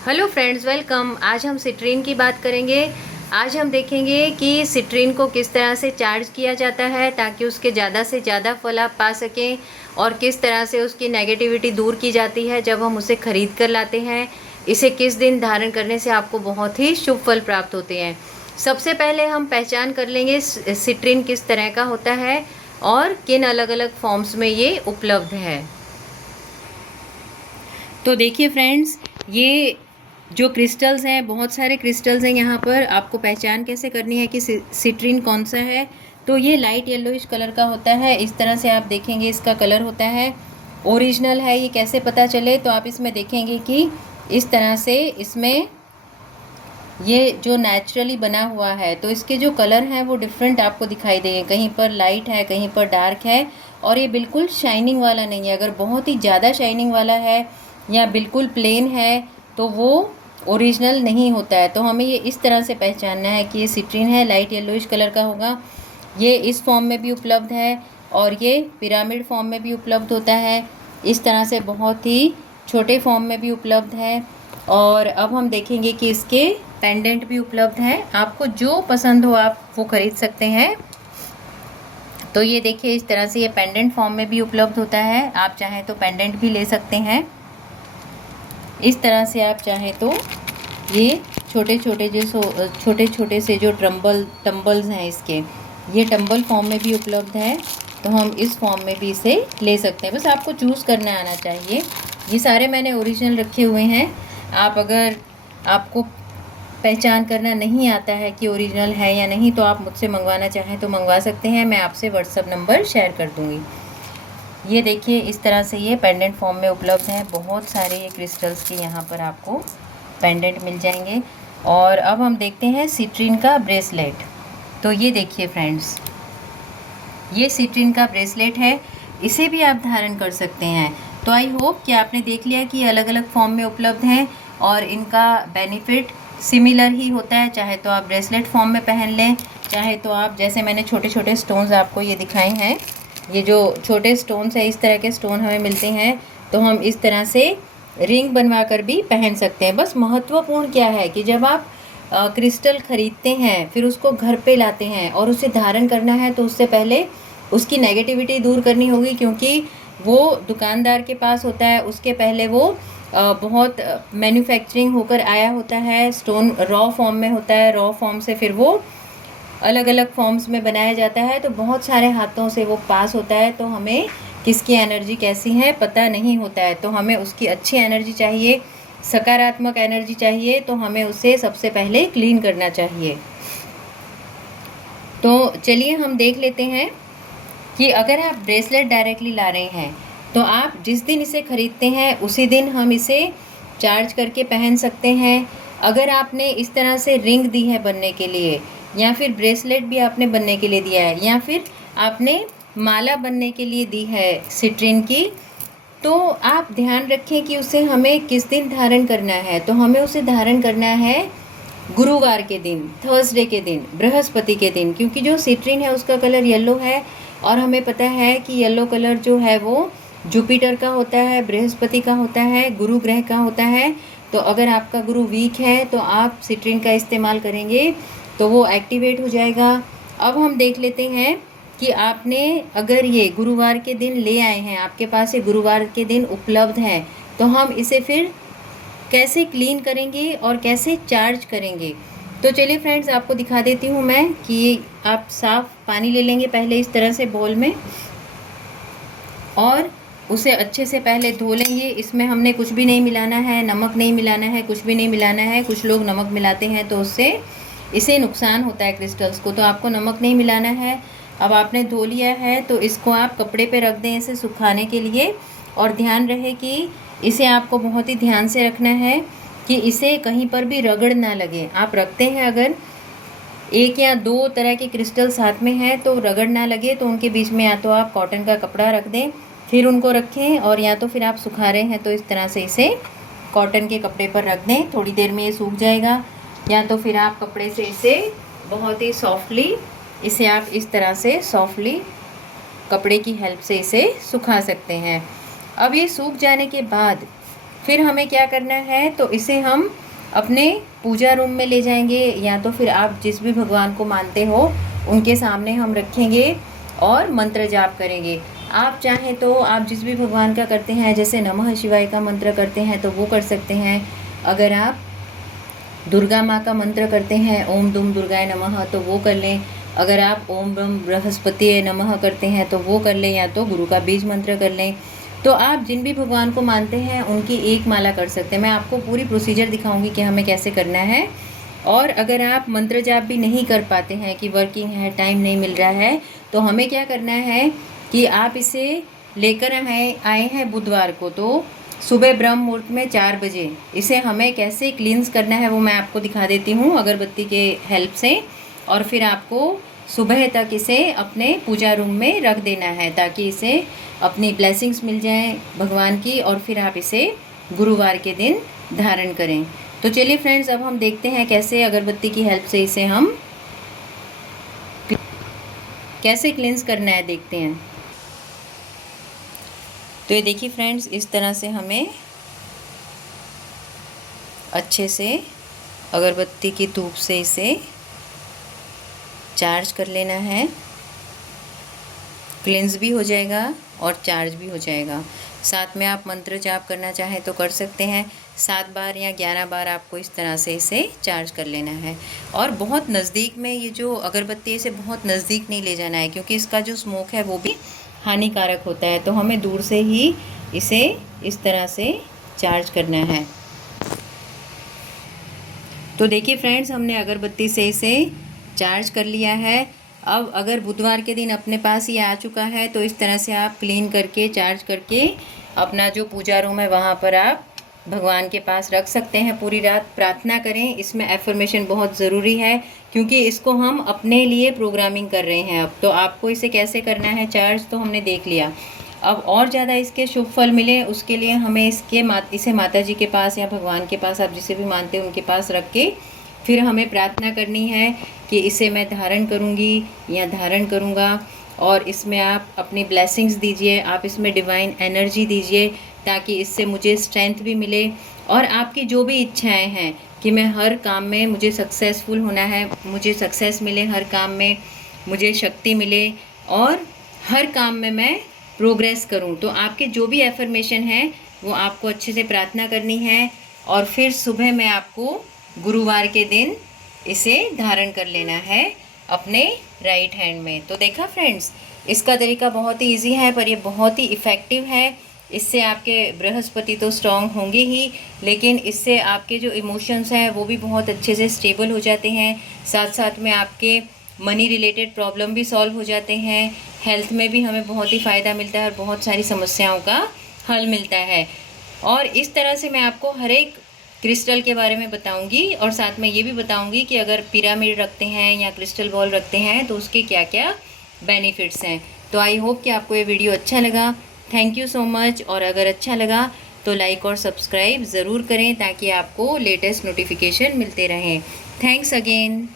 Hello friends, welcome. आज हम citrine की बात करेंगे। आज हम देखेंगे कि सिट्रीन को किस तरह से चार्ज किया जाता है ताकि उसके ज़्यादा से ज़्यादा फल आप पा सकें, और किस तरह से उसकी नेगेटिविटी दूर की जाती है जब हम उसे ख़रीद कर लाते हैं। इसे किस दिन धारण करने से आपको बहुत ही शुभ फल प्राप्त होते हैं। सबसे पहले हम पहचान कर लेंगे सिट्रीन किस तरह का होता है और किन अलग अलग फॉर्म्स में ये उपलब्ध है। तो देखिए फ्रेंड्स, ये जो क्रिस्टल्स हैं, बहुत सारे क्रिस्टल्स हैं यहाँ पर। आपको पहचान कैसे करनी है कि सिट्रीन कौन सा है। तो ये लाइट येलोइश कलर का होता है। इस तरह से आप देखेंगे इसका कलर होता है। ओरिजिनल है ये कैसे पता चले, तो आप इसमें देखेंगे कि इस तरह से इसमें ये जो नेचुरली बना हुआ है, तो इसके जो कलर हैं वो डिफरेंट आपको दिखाई देंगे। कहीं पर लाइट है, कहीं पर डार्क है, और ये बिल्कुल शाइनिंग वाला नहीं है। अगर बहुत ही ज़्यादा शाइनिंग वाला है या बिल्कुल प्लेन है तो वो ओरिजिनल नहीं होता है। तो हमें ये इस तरह से पहचानना है कि ये सिट्रीन है, लाइट येलोइश कलर का होगा। ये इस फॉर्म में भी उपलब्ध है और ये पिरामिड फॉर्म में भी उपलब्ध होता है। इस तरह से बहुत ही छोटे फॉर्म में भी उपलब्ध है। और अब हम देखेंगे कि इसके पेंडेंट भी उपलब्ध है। आपको जो पसंद हो आप वो ख़रीद सकते हैं। तो ये देखिए, इस तरह से ये पेंडेंट फॉर्म में भी उपलब्ध होता है। आप चाहें तो पेंडेंट भी ले सकते हैं। इस तरह से आप चाहें तो ये छोटे छोटे से जो टम्बल्स हैं इसके, ये टम्बल फॉर्म में भी उपलब्ध है। तो हम इस फॉर्म में भी इसे ले सकते हैं। बस आपको चूज़ करना आना चाहिए। ये सारे मैंने ओरिजिनल रखे हुए हैं। आप अगर आपको पहचान करना नहीं आता है कि ओरिजिनल है या नहीं, तो आप मुझसे मंगवाना चाहें तो मंगवा सकते हैं। मैं आपसे व्हाट्सएप नंबर शेयर कर दूँगी। ये देखिए, इस तरह से ये पेंडेंट फॉर्म में उपलब्ध है। बहुत सारे ये क्रिस्टल्स के यहाँ पर आपको पेंडेंट मिल जाएंगे। और अब हम देखते हैं सिट्रीन का ब्रेसलेट। तो ये देखिए फ्रेंड्स, ये सिट्रीन का ब्रेसलेट है। इसे भी आप धारण कर सकते हैं। तो आई होप कि आपने देख लिया कि अलग अलग फॉर्म में उपलब्ध हैं और इनका बेनिफिट सिमिलर ही होता है। चाहे तो आप ब्रेसलेट फॉर्म में पहन लें, चाहे तो आप, जैसे मैंने छोटे छोटे स्टोन्स आपको ये दिखाए हैं, ये जो छोटे स्टोन्स हैं, इस तरह के स्टोन हमें मिलते हैं। तो हम इस तरह से रिंग बनवा कर भी पहन सकते हैं। बस महत्वपूर्ण क्या है कि जब आप क्रिस्टल ख़रीदते हैं, फिर उसको घर पे लाते हैं और उसे धारण करना है, तो उससे पहले उसकी नेगेटिविटी दूर करनी होगी, क्योंकि वो दुकानदार के पास होता है। उसके पहले वो बहुत मैन्युफैक्चरिंग होकर आया होता है। स्टोन रॉ फॉर्म में होता है। रॉ फॉर्म से फिर वो अलग अलग फॉर्म्स में बनाया जाता है। तो बहुत सारे हाथों से वो पास होता है। तो हमें किसकी एनर्जी कैसी है पता नहीं होता है। तो हमें उसकी अच्छी एनर्जी चाहिए, सकारात्मक एनर्जी चाहिए। तो हमें उसे सबसे पहले क्लीन करना चाहिए। तो चलिए हम देख लेते हैं कि अगर आप ब्रेसलेट डायरेक्टली ला रहे हैं, तो आप जिस दिन इसे ख़रीदते हैं उसी दिन हम इसे चार्ज करके पहन सकते हैं। अगर आपने इस तरह से रिंग दी है बनने के लिए, या फिर ब्रेसलेट भी आपने बनने के लिए दिया है, या फिर आपने माला बनने के लिए दी है सिट्रीन की, तो आप ध्यान रखें कि उसे हमें किस दिन धारण करना है। तो हमें उसे धारण करना है गुरुवार के दिन, थर्सडे के दिन, बृहस्पति के दिन, क्योंकि जो सिट्रीन है उसका कलर येलो है। और हमें पता है कि येलो कलर जो है वो जुपिटर का होता है, बृहस्पति का होता है, गुरु ग्रह का होता है। तो अगर आपका गुरु वीक है तो आप सिट्रीन का इस्तेमाल करेंगे तो वो एक्टिवेट हो जाएगा। अब हम देख लेते हैं कि आपने अगर ये गुरुवार के दिन ले आए हैं, आपके पास ये गुरुवार के दिन उपलब्ध है, तो हम इसे फिर कैसे क्लीन करेंगे और कैसे चार्ज करेंगे। तो चलिए फ्रेंड्स, आपको दिखा देती हूँ मैं कि आप साफ़ पानी ले लेंगे पहले इस तरह से बोल में, और उसे अच्छे से पहले धो लेंगे। इसमें हमने कुछ भी नहीं मिलाना है, नमक नहीं मिलाना है, कुछ भी नहीं मिलाना है। कुछ लोग नमक मिलाते हैं तो उससे इसे नुकसान होता है क्रिस्टल्स को, तो आपको नमक नहीं मिलाना है। अब आपने धो लिया है तो इसको आप कपड़े पे रख दें इसे सुखाने के लिए। और ध्यान रहे कि इसे आपको बहुत ही ध्यान से रखना है कि इसे कहीं पर भी रगड़ ना लगे। आप रखते हैं अगर एक या दो तरह के क्रिस्टल साथ में हैं तो रगड़ ना लगे, तो उनके बीच में या तो आप कॉटन का कपड़ा रख दें फिर उनको रखें, और या तो फिर आप सुखा रहे हैं तो इस तरह से इसे कॉटन के कपड़े पर रख दें। थोड़ी देर में ये सूख जाएगा। या तो फिर आप कपड़े से इसे बहुत ही सॉफ्टली, इसे आप इस तरह से सॉफ्टली कपड़े की हेल्प से इसे सुखा सकते हैं। अब ये सूख जाने के बाद फिर हमें क्या करना है, तो इसे हम अपने पूजा रूम में ले जाएंगे, या तो फिर आप जिस भी भगवान को मानते हो उनके सामने हम रखेंगे और मंत्र जाप करेंगे। आप चाहें तो आप जिस भी भगवान का करते हैं, जैसे नमः शिवाय का मंत्र करते हैं तो वो कर सकते हैं। अगर आप दुर्गा माँ का मंत्र करते हैं, ओम दुम दुर्गाय नमः, तो वो कर लें। अगर आप ओम ब्रह्म बृहस्पति नमः करते हैं तो वो कर लें, या तो गुरु का बीज मंत्र कर लें। तो आप जिन भी भगवान को मानते हैं उनकी एक माला कर सकते हैं। मैं आपको पूरी प्रोसीजर दिखाऊंगी कि हमें कैसे करना है। और अगर आप मंत्र जाप भी नहीं कर पाते हैं, कि वर्किंग है, टाइम नहीं मिल रहा है, तो हमें क्या करना है कि आप इसे लेकर आए हैं बुधवार को, तो सुबह ब्रह्म मुहूर्त में 4 बजे इसे हमें कैसे क्लींस करना है वो मैं आपको दिखा देती हूँ अगरबत्ती के हेल्प से। और फिर आपको सुबह तक इसे अपने पूजा रूम में रख देना है, ताकि इसे अपनी ब्लेसिंग्स मिल जाएं भगवान की, और फिर आप इसे गुरुवार के दिन धारण करें। तो चलिए फ्रेंड्स, अब हम देखते हैं कैसे अगरबत्ती की हेल्प से इसे हम कैसे क्लींस करना है, देखते हैं। तो ये देखिए फ्रेंड्स, इस तरह से हमें अच्छे से अगरबत्ती की धूप से इसे चार्ज कर लेना है। क्लींस भी हो जाएगा और चार्ज भी हो जाएगा। साथ में आप मंत्र जाप करना चाहें तो कर सकते हैं। 7 बार या 11 बार आपको इस तरह से इसे चार्ज कर लेना है। और बहुत नज़दीक में ये जो अगरबत्ती है, इसे बहुत नज़दीक नहीं ले जाना है, क्योंकि इसका जो स्मोक है वो भी हानिकारक होता है। तो हमें दूर से ही इसे इस तरह से चार्ज करना है। तो देखिए फ्रेंड्स, हमने अगरबत्ती से इसे चार्ज कर लिया है। अब अगर बुधवार के दिन अपने पास ये आ चुका है, तो इस तरह से आप क्लीन करके, चार्ज करके अपना जो पूजा रूम है वहाँ पर आप भगवान के पास रख सकते हैं। पूरी रात प्रार्थना करें। इसमें एफर्मेशन बहुत ज़रूरी है, क्योंकि इसको हम अपने लिए प्रोग्रामिंग कर रहे हैं। अब तो आपको इसे कैसे करना है चार्ज तो हमने देख लिया। अब और ज़्यादा इसके शुभ फल मिले, उसके लिए हमें इसे माता जी के पास या भगवान के पास, आप जिसे भी मानते हैं उनके पास रख के फिर हमें प्रार्थना करनी है कि इसे मैं धारण करूँगी या धारण करूँगा। और इसमें आप अपनी ब्लेसिंग्स दीजिए, आप इसमें डिवाइन एनर्जी दीजिए, ताकि इससे मुझे स्ट्रेंथ भी मिले, और आपकी जो भी इच्छाएं हैं कि मैं हर काम में, मुझे सक्सेसफुल होना है, मुझे सक्सेस मिले हर काम में, मुझे शक्ति मिले, और हर काम में मैं प्रोग्रेस करूं। तो आपके जो भी एफर्मेशन है वो आपको अच्छे से प्रार्थना करनी है, और फिर सुबह में आपको गुरुवार के दिन इसे धारण कर लेना है अपने राइट हैंड में। तो देखा फ्रेंड्स, इसका तरीका बहुत ही इजी है, पर ये बहुत ही इफ़ेक्टिव है। इससे आपके बृहस्पति तो स्ट्रांग होंगे ही, लेकिन इससे आपके जो इमोशंस हैं वो भी बहुत अच्छे से स्टेबल हो जाते हैं। साथ साथ में आपके मनी रिलेटेड प्रॉब्लम भी सॉल्व हो जाते हैं। हेल्थ में भी हमें बहुत ही फ़ायदा मिलता है और बहुत सारी समस्याओं का हल मिलता है। और इस तरह से मैं आपको हर एक क्रिस्टल के बारे में बताऊंगी, और साथ में ये भी बताऊंगी कि अगर पिरामिड रखते हैं या क्रिस्टल बॉल रखते हैं तो उसके क्या क्या बेनिफिट्स हैं। तो आई होप कि आपको ये वीडियो अच्छा लगा। Thank you so much. और अगर अच्छा लगा तो लाइक और सब्सक्राइब ज़रूर करें, ताकि आपको लेटेस्ट नोटिफिकेशन मिलते रहें। Thanks again.